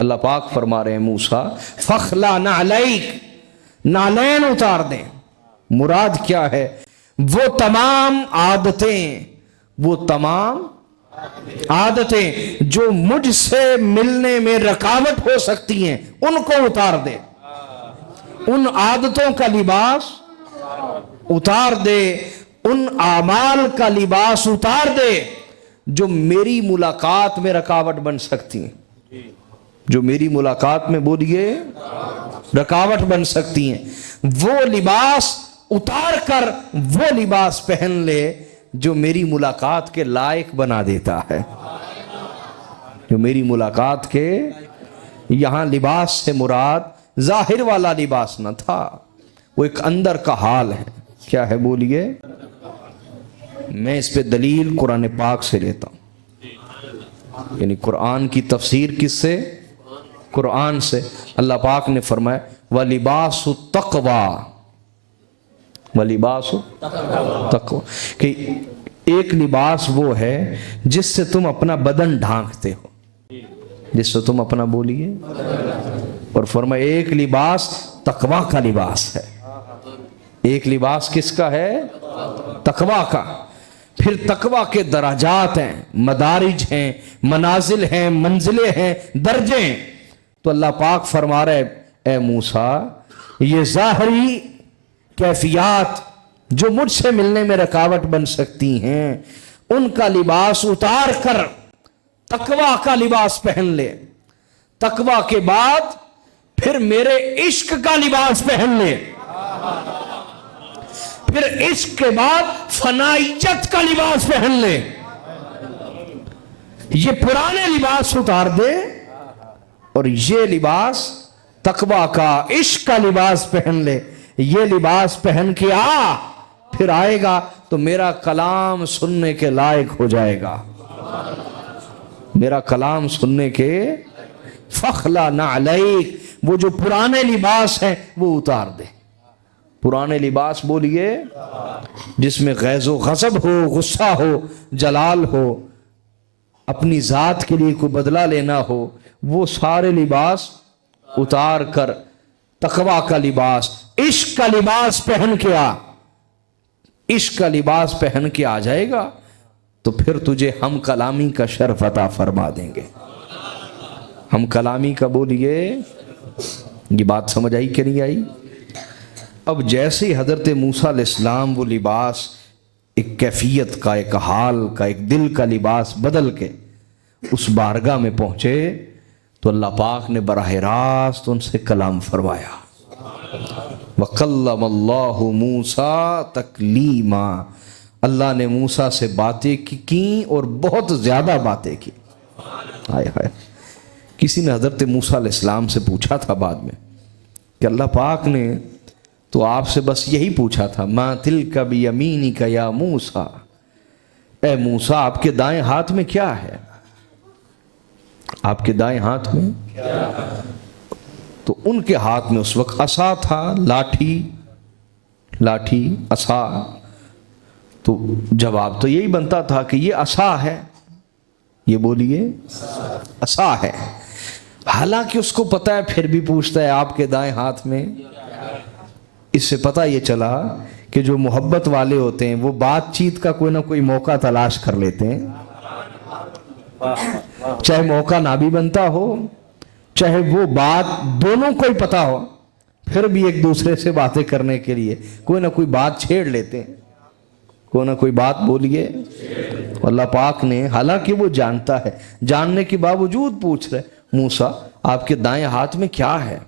اللہ پاک فرما رہے ہیں موسیٰ فخلا نعلیک، نالین اتار دیں۔ مراد کیا ہے؟ وہ تمام عادتیں جو مجھ سے ملنے میں رکاوٹ ہو سکتی ہیں ان کو اتار دے، ان عادتوں کا لباس اتار دے، ان اعمال کا لباس اتار دے جو میری ملاقات میں رکاوٹ بن سکتی ہیں، جو میری ملاقات میں بولیے رکاوٹ بن سکتی ہیں، وہ لباس اتار کر وہ لباس پہن لے جو میری ملاقات کے لائق بنا دیتا ہے، جو میری ملاقات کے، یہاں لباس سے مراد ظاہر والا لباس نہ تھا، وہ ایک اندر کا حال ہے۔ کیا ہے بولیے؟ میں اس پہ دلیل قرآن پاک سے لیتا ہوں، یعنی قرآن کی تفسیر کس سے؟ قرآن سے۔ اللہ پاک نے فرمایا وَلِبَاسُ التَّقْوَىٰ، وَلِبَاسُ التَّقْوَىٰ، کہ ایک لباس وہ ہے جس سے تم اپنا بدن ڈھانکتے ہو، جس سے تم اپنا بولیے، اور فرمایا ایک لباس تقویٰ کا لباس ہے۔ ایک لباس کس کا ہے؟ تقویٰ کا۔ پھر تقویٰ کے درجات ہیں، مدارج ہیں، منازل ہیں، منزلیں ہیں، درجے ہیں۔ تو اللہ پاک فرما رہے اے موسیٰ یہ ظاہری کیفیات جو مجھ سے ملنے میں رکاوٹ بن سکتی ہیں ان کا لباس اتار کر تقویٰ کا لباس پہن لے، تقویٰ کے بعد پھر میرے عشق کا لباس پہن لے، پھر عشق کے بعد فنائیت کا لباس پہن لے۔ یہ پرانے لباس اتار دے اور یہ لباس تقویٰ کا، عشق کا لباس پہن لے۔ یہ لباس پہن کے پھر آئے گا تو میرا کلام سننے کے لائق ہو جائے گا، میرا کلام سننے کے۔ فخلا نعلیک، وہ جو پرانے لباس ہیں وہ اتار دے۔ پرانے لباس بولیے جس میں غیظ و غضب ہو، غصہ ہو، جلال ہو، اپنی ذات کے لیے کوئی بدلہ لینا ہو، وہ سارے لباس اتار کر تقویٰ کا لباس، عشق کا لباس پہن کے عشق کا لباس پہن کے آ جائے گا تو پھر تجھے ہم کلامی کا شرف عطا فرما دیں گے۔ ہم کلامی کا بولیے، یہ بات سمجھ آئی کہ نہیں آئی؟ اب جیسے حضرت موسیٰ علیہ السلام وہ لباس ایک کیفیت کا، ایک حال کا، ایک دل کا لباس بدل کے اس بارگاہ میں پہنچے تو اللہ پاک نے براہ راست ان سے کلام فرمایا۔ وَقَلَّمَ اللَّهُ مُوسَىٰ تَكْلِيمًا، اللہ نے موسیٰ سے باتیں کی اور بہت زیادہ باتیں کی۔ ہائے ہائے، کسی نے حضرت موسیٰ علیہ السلام سے پوچھا تھا بعد میں کہ اللہ پاک نے تو آپ سے بس یہی پوچھا تھا مَا تِلْكَ بِيَمِينِكَ يَا موسیٰ، اے موسیٰ آپ کے دائیں ہاتھ میں کیا ہے؟ آپ کے دائیں ہاتھ میں تو ان کے ہاتھ میں اس وقت عصا تھا، لاٹھی عصا، تو جواب تو یہی بنتا تھا کہ یہ عصا ہے، یہ بولیے عصا ہے۔ حالانکہ اس کو پتا ہے پھر بھی پوچھتا ہے آپ کے دائیں ہاتھ میں۔ اس سے پتہ یہ چلا کہ جو محبت والے ہوتے ہیں وہ بات چیت کا کوئی نہ کوئی موقع تلاش کر لیتے ہیں، چاہے موقع نہ بھی بنتا ہو، چاہے وہ بات دونوں کو ہی پتا ہو، پھر بھی ایک دوسرے سے باتیں کرنے کے لیے کوئی نہ کوئی بات چھیڑ لیتے ہیں، کوئی نہ کوئی بات بولیے۔ اللہ پاک نے حالانکہ وہ جانتا ہے، جاننے کے باوجود پوچھ رہے موسیٰ آپ کے دائیں ہاتھ میں کیا ہے؟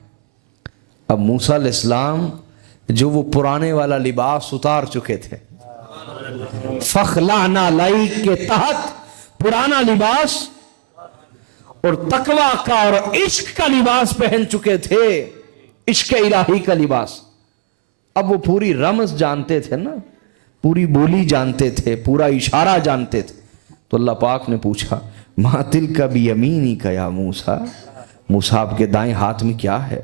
اب موسیٰ علیہ السلام جو وہ پرانے والا لباس اتار چکے تھے، فخلا نعلیک کے تحت پرانا لباس اور تقویٰ کا اور عشق کا لباس پہن چکے تھے، عشق الہی کا لباس۔ اب وہ پوری رمز جانتے تھے نا، پوری بولی جانتے تھے، پورا اشارہ جانتے تھے۔ تو اللہ پاک نے پوچھا مَا تِلْكَ بِيَمِينِكَ يَا موسیٰ، موسیٰ آپ کے دائیں ہاتھ میں کیا ہے؟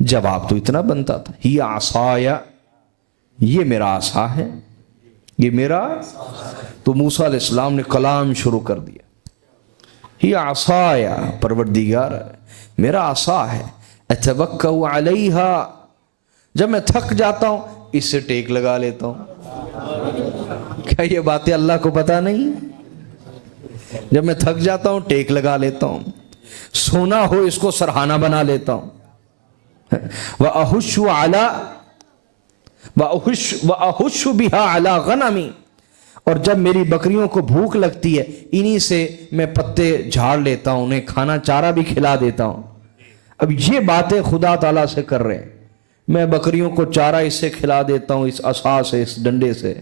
جواب تو اتنا بنتا تھا ہی عصایا، یہ میرا عصا ہے، یہ میرا۔ تو موسیٰ علیہ السلام نے کلام شروع کر دیا یہ عصایا، پروردگار میرا عصا ہے، اتوکا علیہا، جب میں تھک جاتا ہوں اس سے ٹیک لگا لیتا ہوں۔ کیا یہ باتیں اللہ کو پتہ نہیں؟ جب میں تھک جاتا ہوں ٹیک لگا لیتا ہوں، سونا ہو اس کو سرہانہ بنا لیتا ہوں۔ وَأَحُشُّ بِهَا عَلَىٰ غَنَمِ، اور جب میری بکریوں کو بھوک لگتی ہے انہی سے میں پتے جھاڑ لیتا ہوں، انہیں کھانا چارہ بھی کھلا دیتا ہوں۔ اب یہ باتیں خدا تعالیٰ سے کر رہے ہیں، میں بکریوں کو چارہ اس سے کھلا دیتا ہوں، اس عصا سے، اس ڈنڈے سے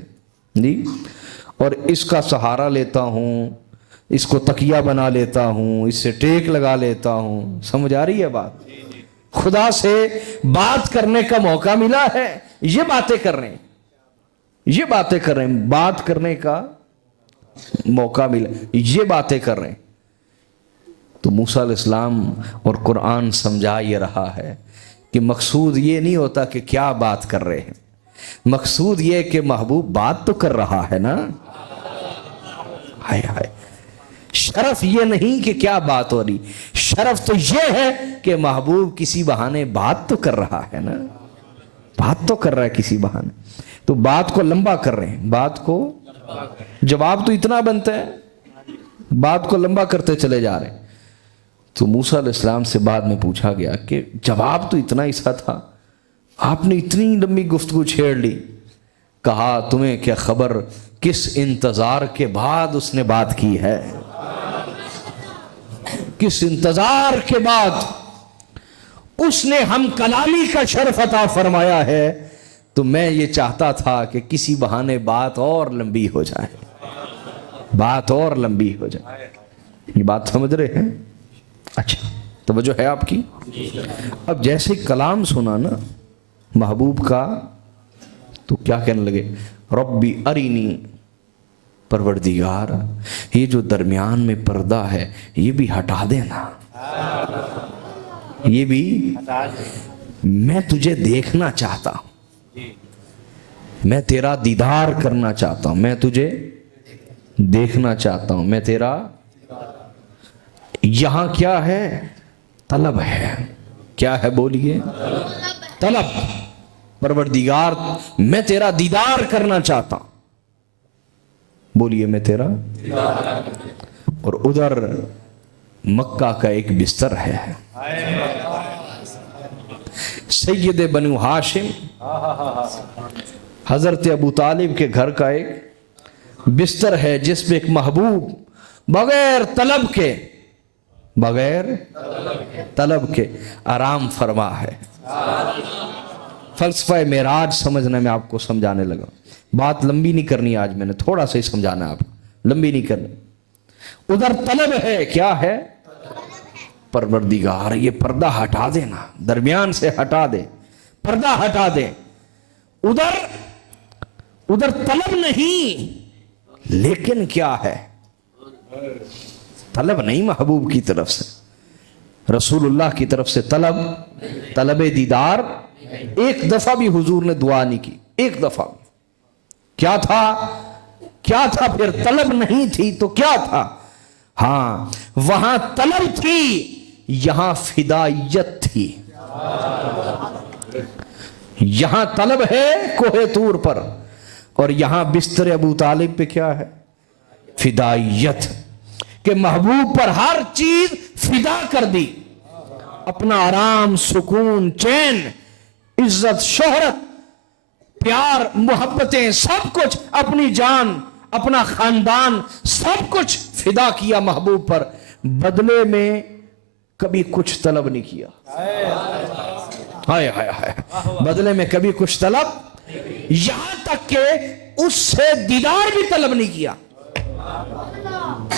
جی، اور اس کا سہارا لیتا ہوں، اس کو تکیہ بنا لیتا ہوں، اس سے ٹیک لگا لیتا ہوں۔ سمجھ آ رہی ہے بات؟ خدا سے بات کرنے کا موقع ملا ہے، یہ باتیں کر رہے ہیں، یہ باتیں کر رہے ہیں، بات کرنے کا موقع ملا، یہ باتیں کر رہے ہیں۔ تو موسیٰ علیہ السلام اور قرآن سمجھا یہ رہا ہے کہ مقصود یہ نہیں ہوتا کہ کیا بات کر رہے ہیں، مقصود یہ کہ محبوب بات تو کر رہا ہے نا۔ ہائے ہائے، شرف یہ نہیں کہ کیا بات ہو رہی، شرف تو یہ ہے کہ محبوب کسی بہانے بات تو کر رہا ہے نا، بات تو کر رہا ہے کسی بہانے۔ تو بات کو لمبا کر رہے ہیں، بات کو، جواب تو اتنا بنتا ہے، بات کو لمبا کرتے چلے جا رہے ہیں۔ تو موسیٰ علیہ السلام سے بعد میں پوچھا گیا کہ جواب تو اتنا ہی سا تھا، آپ نے اتنی لمبی گفتگو چھیڑ لی۔ کہا تمہیں کیا خبر کس انتظار کے بعد اس نے بات کی ہے، کس انتظار کے بعد اس نے ہم کلامی کا شرف عطا فرمایا ہے۔ تو میں یہ چاہتا تھا کہ کسی بہانے بات اور لمبی ہو جائے، بات اور لمبی ہو جائے۔ یہ بات سمجھ رہے ہیں؟ اچھا توجہ ہے آپ کی؟ اب جیسے کلام سنا نا محبوب کا تو کیا کہنے لگے؟ ربی ارینی، پروردگار یہ جو درمیان میں پردہ ہے یہ بھی ہٹا دینا، یہ بھی میں تجھے دیکھنا چاہتا ہوں، میں تیرا دیدار کرنا چاہتا ہوں، میں تجھے دیکھنا چاہتا ہوں، میں تیرا، یہاں کیا ہے؟ طلب ہے، کیا ہے بولیے؟ طلب۔ پروردگار میں تیرا دیدار کرنا چاہتا ہوں، بولیے میں تیرا۔ اور ادھر مکہ کا ایک بستر ہے، سید بنو ہاشم حضرت ابو طالب کے گھر کا ایک بستر ہے جس پہ ایک محبوب بغیر طلب کے آرام فرما ہے۔ فلسفہ معراج سمجھنے میں آپ کو سمجھانے لگا، بات لمبی نہیں کرنی آج، میں نے تھوڑا سا ہی سمجھانا ہے آپ کو، لمبی نہیں کرنی۔ ادھر طلب ہے، کیا ہے؟ پروردگار یہ پردہ ہٹا دینا، درمیان سے ہٹا دے، پردہ ہٹا دے۔ ادھر طلب نہیں، لیکن کیا ہے؟ طلب نہیں محبوب کی طرف سے، رسول اللہ کی طرف سے طلب دیدار۔ ایک دفعہ بھی حضور نے دعا نہیں کی، ایک دفعہ بھی۔ کیا تھا پھر؟ طلب نہیں تھی تو کیا تھا؟ ہاں وہاں طلب تھی، یہاں فدائیت تھی۔ یہاں طلب ہے کوہ طور پر، اور یہاں بستر ابو طالب پہ کیا ہے؟ فدائیت، کہ محبوب پر ہر چیز فدا کر دی، اپنا آرام، سکون، چین، عزت، شہرت، پیار، محبتیں، سب کچھ، اپنی جان، اپنا خاندان، سب کچھ فدا کیا محبوب پر، بدلے میں کبھی کچھ طلب نہیں کیا۔ ہائے ہائے ہائے، بدلے میں کبھی کچھ طلب، یہاں تک کہ اس سے دیدار بھی طلب نہیں کیا۔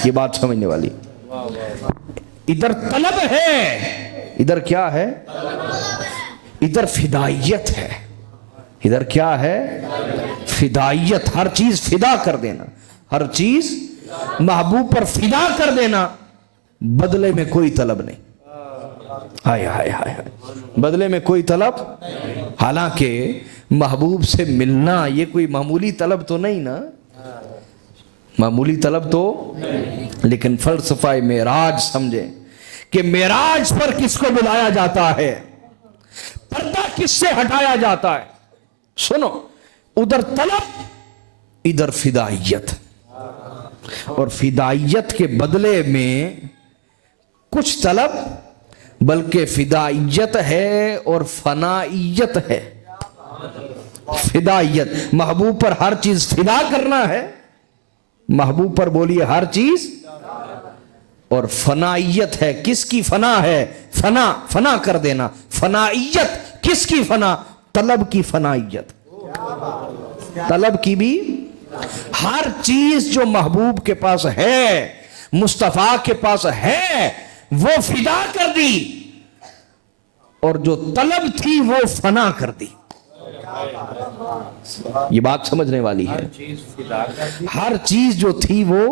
یہ بات سمجھنے والی، ادھر طلب ہے، ادھر کیا ہے؟ ادھر فدائیت ہے، ادھر کیا ہے؟ فدائیت، ہر چیز فدا کر دینا، ہر چیز محبوب پر فدا کر دینا، بدلے میں کوئی طلب نہیں۔ ہائے ہائے ہائے، بدلے میں کوئی طلب۔ حالانکہ محبوب سے ملنا یہ کوئی معمولی طلب تو نہیں نا، معمولی طلب تو لیکن فلسفہ معراج سمجھیں کہ معراج پر کس کو بلایا جاتا ہے، پردہ کس سے ہٹایا جاتا ہے. سنو، ادھر طلب ادھر فدائیت، اور فدائیت کے بدلے میں کچھ طلب بلکہ فدائیت ہے اور فنائیت ہے. فدائیت محبوب پر ہر چیز فدا کرنا ہے، محبوب پر بولیے ہر چیز، اور فنائیت ہے. کس کی فنا ہے؟ فنا کر دینا. فنائیت کس کی فنا؟ طلب کی فنائیت. طلب کی بھی ہر چیز جو محبوب کے پاس ہے، مصطفیٰ کے پاس ہے، وہ فدا کر دی، اور جو طلب تھی وہ فنا کر دی. یہ بات سمجھنے والی ہے. ہر چیز جو تھی وہ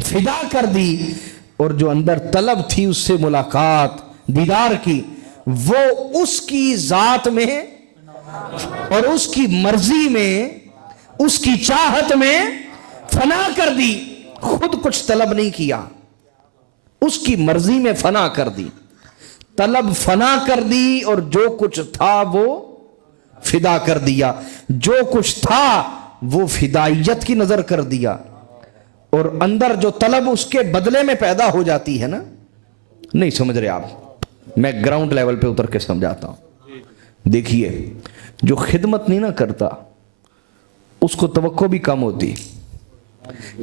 فدا کر دی، اور جو اندر طلب تھی اس سے ملاقات دیدار کی، وہ اس کی ذات میں اور اس کی مرضی میں، اس کی چاہت میں فنا کر دی. خود کچھ طلب نہیں کیا، اس کی مرضی میں فنا کر دی. طلب فنا کر دی اور جو کچھ تھا وہ فدا کر دیا. جو کچھ تھا وہ فدائیت کی نظر کر دیا، اور اندر جو طلب اس کے بدلے میں پیدا ہو جاتی ہے نا. نہیں سمجھ رہے آپ؟ میں گراؤنڈ لیول پہ اتر کے سمجھاتا ہوں. دیکھیے، جو خدمت نہیں نہ کرتا اس کو توقع بھی کم ہوتی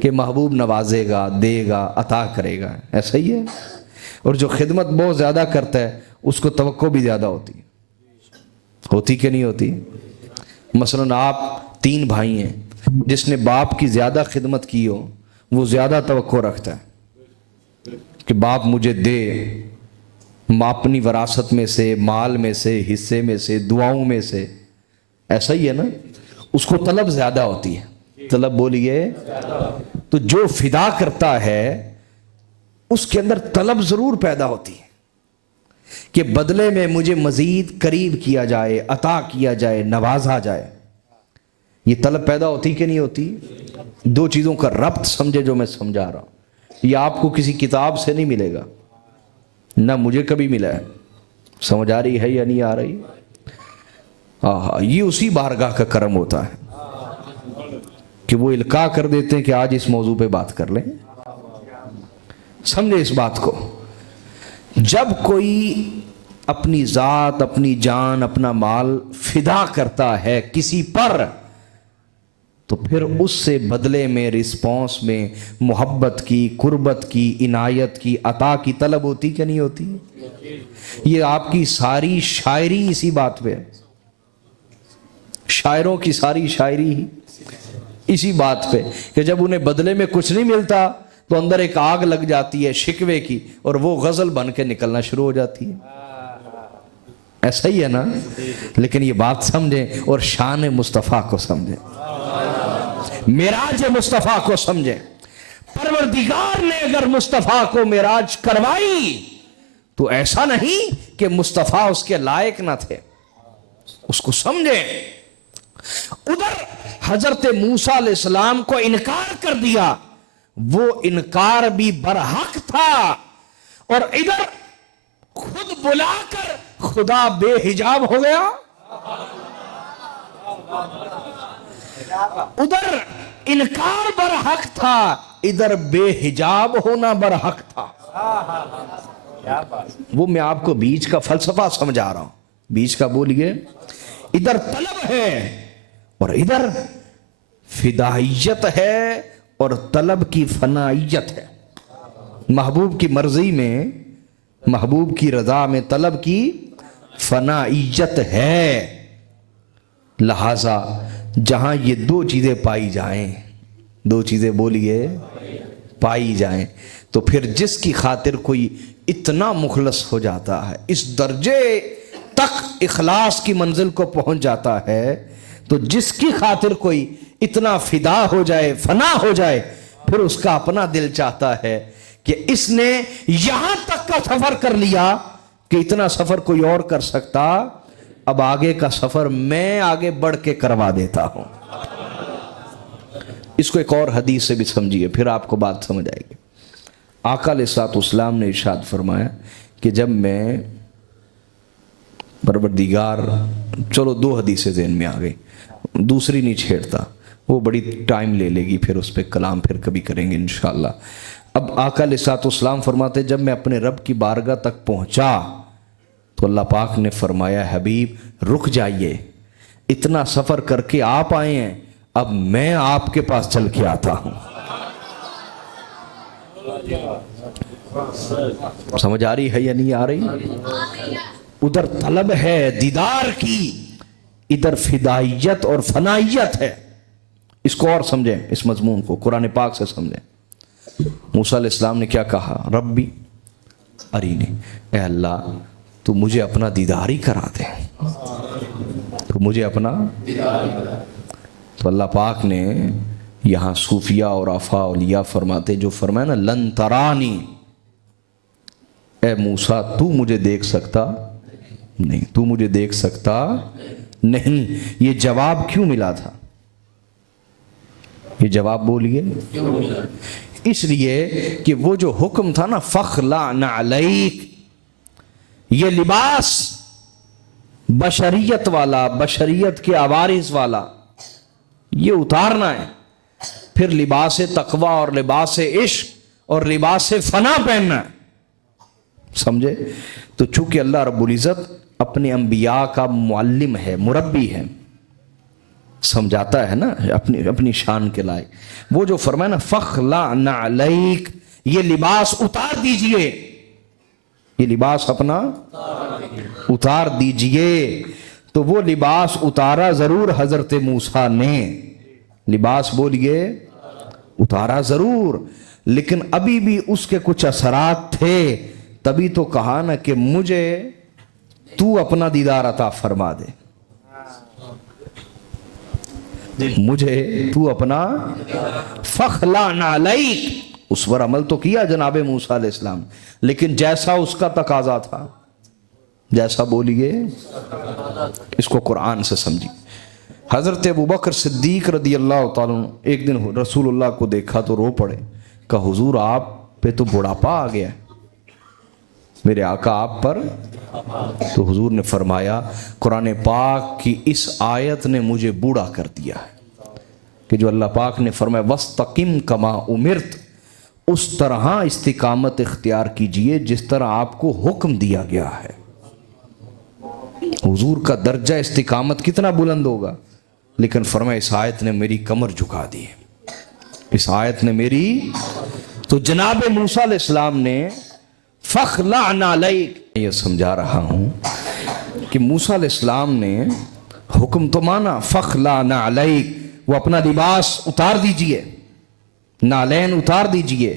کہ محبوب نوازے گا، دے گا، عطا کرے گا. ایسا ہی ہے. اور جو خدمت بہت زیادہ کرتا ہے اس کو توقع بھی زیادہ ہوتی کہ نہیں ہوتی؟ مثلا آپ 3 بھائی ہیں، جس نے باپ کی زیادہ خدمت کی ہو وہ زیادہ توقع رکھتا ہے کہ باپ مجھے دے، اپنی وراثت میں سے، مال میں سے، حصے میں سے، دعاؤں میں سے. ایسا ہی ہے نا؟ اس کو طلب زیادہ ہوتی ہے. طلب بولیے. تو جو فدا کرتا ہے اس کے اندر طلب ضرور پیدا ہوتی ہے کہ بدلے میں مجھے مزید قریب کیا جائے، عطا کیا جائے، نوازا جائے. یہ طلب پیدا ہوتی کہ نہیں ہوتی؟ 2 چیزوں کا ربط سمجھے جو میں سمجھا رہا ہوں. یہ آپ کو کسی کتاب سے نہیں ملے گا، نہ مجھے کبھی ملا ہے. سمجھ آ رہی ہے یا نہیں آ رہی؟ یہ اسی بارگاہ کا کرم ہوتا ہے کہ وہ القاء کر دیتے ہیں کہ آج اس موضوع پہ بات کر لیں. سمجھے اس بات کو. جب کوئی اپنی ذات، اپنی جان، اپنا مال فدا کرتا ہے کسی پر، تو پھر اس سے بدلے میں، رسپانس میں محبت کی، قربت کی، عنایت کی، عطا کی طلب ہوتی کہ نہیں ہوتی؟ یہ آپ کی ساری شاعری اسی بات پہ، شاعروں کی ساری شاعری اسی بات پہ کہ جب انہیں بدلے میں کچھ نہیں ملتا تو اندر ایک آگ لگ جاتی ہے شکوے کی، اور وہ غزل بن کے نکلنا شروع ہو جاتی ہے. ایسا ہی ہے نا؟ لیکن یہ بات سمجھیں اور شان مصطفیٰ کو سمجھیں، معراج مصطفیٰ کو سمجھیں. پروردگار نے اگر مصطفیٰ کو معراج کروائی تو ایسا نہیں کہ مصطفیٰ اس کے لائق نہ تھے. اس کو سمجھیں. ادھر حضرت موسیٰ علیہ السلام کو انکار کر دیا، وہ انکار بھی برحق تھا، اور ادھر خود بلا کر خدا بے حجاب ہو گیا. ادھر انکار برحق تھا، ادھر بے حجاب ہونا برحق تھا. وہ میں آپ کو بیچ کا فلسفہ سمجھا رہا ہوں. بیچ کا بولیے. ادھر طلب ہے اور ادھر فدائیت ہے اور طلب کی فنائیت ہے. محبوب کی مرضی میں، محبوب کی رضا میں طلب کی فنائیت ہے. لہذا جہاں یہ 2 چیزیں پائی جائیں، 2 چیزیں بولیے پائی جائیں، تو پھر جس کی خاطر کوئی اتنا مخلص ہو جاتا ہے، اس درجے تک اخلاص کی منزل کو پہنچ جاتا ہے، تو جس کی خاطر کوئی اتنا فدا ہو جائے، فنا ہو جائے، پھر اس کا اپنا دل چاہتا ہے کہ اس نے یہاں تک کا سفر کر لیا کہ اتنا سفر کوئی اور کر سکتا، اب آگے کا سفر میں آگے بڑھ کے کروا دیتا ہوں. اس کو ایک اور حدیث سے بھی سمجھیے، پھر آپ کو بات سمجھ آئے گی۔ آقا علیہ الصلوۃ والسلام نے ارشاد فرمایا کہ جب میں پروردگار، چلو دو حدیثیں ذہن میں آ گئی، دوسری نہیں چھیڑتا، وہ بڑی ٹائم لے لے گی، پھر اس پہ کلام پھر کبھی کریں گے انشاءاللہ۔ اب آقا علیہ الصلوۃ والسلام فرماتے جب میں اپنے رب کی بارگاہ تک پہنچا تو اللہ پاک نے فرمایا حبیب رک جائیے، اتنا سفر کر کے آپ آئے ہیں، اب میں آپ کے پاس چل کے آتا ہوں۔ سمجھ آ رہی ہے یا نہیں آ رہی؟ ادھر طلب ہے دیدار کی، ادھر فدائیت اور فنائیت ہے۔ اس کو اور سمجھیں، اس مضمون کو قرآن پاک سے سمجھیں۔ موسیٰ علیہ السلام نے کیا کہا؟ ربی ارینی، اے اللہ تو مجھے اپنا دیدار ہی کرا دے، تو مجھے اپنا تو اللہ پاک نے یہاں صوفیہ اور آفا اولیاء فرماتے، جو فرمایا نا لن ترانی، اے موسیٰ تو مجھے دیکھ سکتا نہیں، تو مجھے دیکھ سکتا نہیں۔ یہ جواب کیوں ملا تھا؟ یہ جواب بولیے، اس لیے کہ وہ جو حکم تھا نا فخلع نعلیک، یہ لباس بشریت والا، بشریت کے عوارض والا، یہ اتارنا ہے، پھر لباس تقوی اور لباس عشق اور لباس فنا پہننا ہے۔ سمجھے؟ تو چونکہ اللہ رب العزت اپنے انبیاء کا معلم ہے، مربی ہے، سمجھاتا ہے نا اپنی شان کے لائق، وہ جو فرمایا نا فخلع نعلیک، یہ لباس اتار دیجئے، یہ لباس اپنا اتار دیجئے۔ تو وہ لباس اتارا ضرور حضرت موسیٰ نے، لباس بولیے اتارا ضرور، لیکن ابھی بھی اس کے کچھ اثرات تھے، تبھی تو کہا نا کہ مجھے تو اپنا دیدار عطا فرما دے، مجھے تو اپنا فخلع نعلیک۔ اس پر عمل تو کیا جناب موسیٰ علیہ السلام، لیکن جیسا اس کا تقاضا تھا، جیسا بولیے، اس کو قرآن سے سمجھی۔ حضرت ابوبکر صدیق رضی اللہ تعالیٰ عنہ ایک دن رسول اللہ کو دیکھا تو رو پڑے، کہا حضور آپ پہ تو بڑھاپا آ گیا ہے، میرے آقا آپ پر۔ تو حضور نے فرمایا قرآن پاک کی اس آیت نے مجھے بوڑھا کر دیا ہے، کہ جو اللہ پاک نے فرمایا وَاسْتَقِمْ كَمَا أُمِرْتَ، اس طرح استقامت اختیار کیجئے جس طرح آپ کو حکم دیا گیا ہے۔ حضور کا درجہ استقامت کتنا بلند ہوگا، لیکن فرمایا اس آیت نے میری کمر جھکا دی، اس آیت نے میری۔ تو جناب موسیٰ علیہ السلام نے فخلع نعلیک، یہ سمجھا رہا ہوں کہ موسیٰ علیہ السلام نے حکم تو مانا فخلع نعلیک، وہ اپنا لباس اتار دیجئے، نالین اتار دیجئے،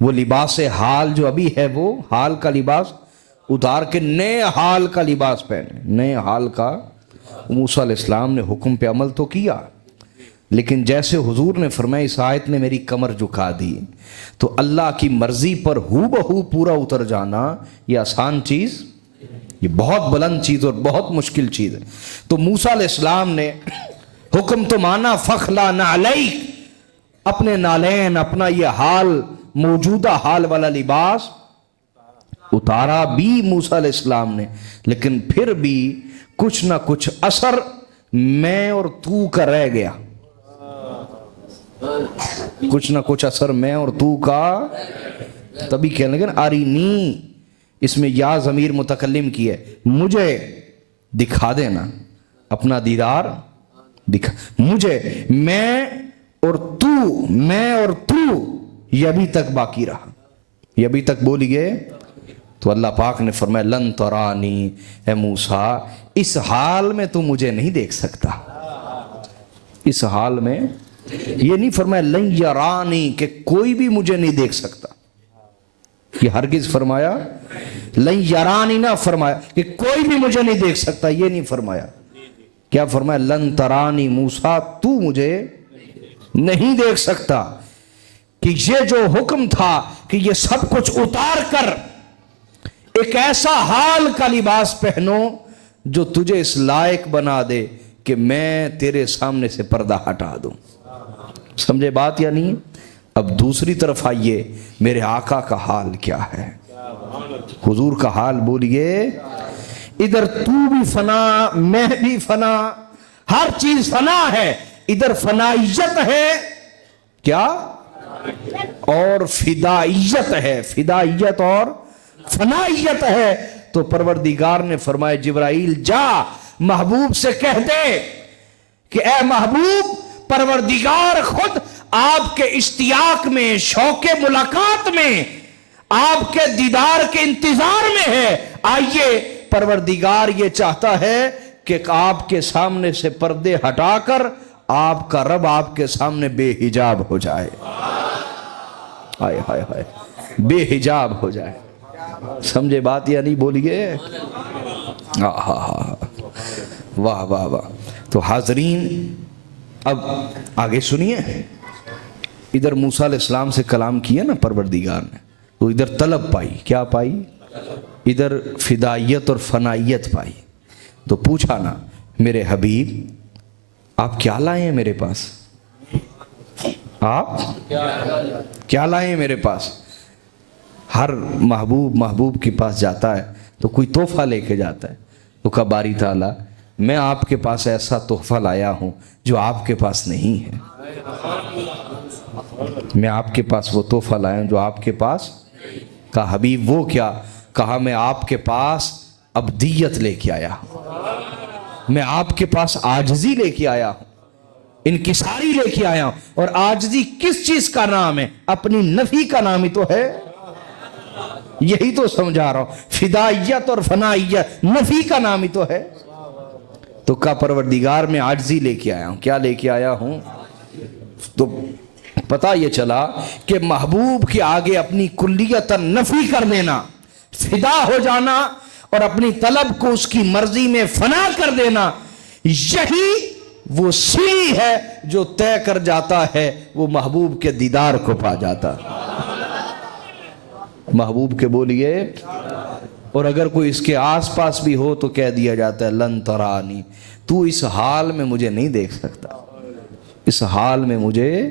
وہ لباس حال جو ابھی ہے وہ حال کا لباس اتار کے نئے حال کا لباس پہنے، نئے حال کا۔ موسیٰ علیہ السلام نے حکم پہ عمل تو کیا، لیکن جیسے حضور نے فرمایا اس آیت نے میری کمر جھکا دی، تو اللہ کی مرضی پر ہو بہو پورا اتر جانا یہ آسان چیز، یہ بہت بلند چیز اور بہت مشکل چیز ہے۔ تو موسیٰ علیہ السلام نے حکم تو مانا فخلع نعلیک، اپنے نالین، اپنا یہ حال، موجودہ حال والا لباس اتارا بھی موسیٰ علیہ السلام نے، لیکن پھر بھی کچھ نہ کچھ اثر میں اور تو کا رہ گیا، کچھ نہ کچھ اثر میں اور تو کا۔ تبھی کہنے لگے نا ارینی، اس میں یا ضمیر متکلم کی ہے، مجھے دکھا دینا اپنا دیدار، دکھا مجھے، میں اور تو یہ ابھی تک باقی رہا، یہ ابھی تک بولیے۔ تو اللہ پاک نے فرمایا لن ترانی، اے موسیٰ اس حال میں تو مجھے نہیں دیکھ سکتا، اس حال میں، یہ نہیں فرمایا لن یرانی کہ کوئی بھی مجھے نہیں دیکھ سکتا، یہ ہرگز فرمایا لن یرانی نہ فرمایا کہ کوئی بھی مجھے نہیں دیکھ سکتا، یہ نہیں فرمایا، کیا فرمایا لن ترانی موسیٰ تو مجھے نہیں دیکھ سکتا۔ کہ یہ جو حکم تھا کہ یہ سب کچھ اتار کر ایک ایسا حال کا لباس پہنو جو تجھے اس لائق بنا دے کہ میں تیرے سامنے سے پردہ ہٹا دوں۔ سمجھے بات یا نہیں؟ اب دوسری طرف آئیے، میرے آقا کا حال کیا ہے، حضور کا حال بولیے۔ ادھر تو بھی فنا، میں بھی فنا، ہر چیز فنا ہے، ادھر فنائیت ہے کیا اور فدائیت ہے، فدائیت اور فنائیت ہے۔ تو پروردگار نے فرمایا جبرائیل جا محبوب سے کہہ دے کہ اے محبوب، پروردگار خود آپ کے اشتیاق میں، شوق ملاقات میں، آپ کے دیدار کے انتظار میں ہے۔ آئیے، پروردگار یہ چاہتا ہے کہ آپ کے سامنے سے پردے ہٹا کر آپ کا رب آپ کے سامنے بے حجاب ہو جائے، ہائے ہائے ہائے، بے حجاب ہو جائے۔ سمجھے بات یا نہیں؟ بولیے۔ واہ واہ واہ۔ تو حاضرین، اب آگے سنیے، ادھر موسیٰ علیہ السلام سے کلام کیا نا پروردگار نے، تو ادھر طلب پائی، کیا پائی؟ ادھر فدائیت اور فنائیت پائی۔ تو پوچھا نا میرے حبیب آپ کیا لائے ہیں میرے پاس، آپ کیا لائے ہیں میرے پاس؟ ہر محبوب کے پاس جاتا ہے تو کوئی تحفہ لے کے جاتا ہے، تو کہا باری تعالیٰ میں آپ کے پاس ایسا تحفہ لایا ہوں جو آپ کے پاس نہیں ہے، میں آپ کے پاس وہ تحفہ لایا ہوں جو آپ کے پاس۔ کہا حبیب وہ کیا؟ کہا میں آپ کے پاس عبدیت لے کے آیا ہوں، میں آپ کے پاس عاجزی لے کے آیا ہوں، انکساری لے کے آیا ہوں۔ اور عاجزی کس چیز کا نام ہے؟ اپنی نفی کا نام ہی تو ہے، یہی تو سمجھا رہا ہوں، فدائیت اور فنائیت نفی کا نام ہی تو ہے۔ تو کہا پروردگار میں عاجزی لے کے آیا ہوں، کیا لے کے آیا ہوں؟ تو پتہ یہ چلا کہ محبوب کے آگے اپنی کلیت نفی کر دینا، فدا ہو جانا اور اپنی طلب کو اس کی مرضی میں فنا کر دینا، یہی وہ سیڑھی ہے جو طے کر جاتا ہے، وہ محبوب کے دیدار کو پا جاتا۔ محبوب کے بولیے۔ اور اگر کوئی اس کے آس پاس بھی ہو تو کہہ دیا جاتا ہے لن ترانی، تو اس حال میں مجھے نہیں دیکھ سکتا، اس حال میں مجھے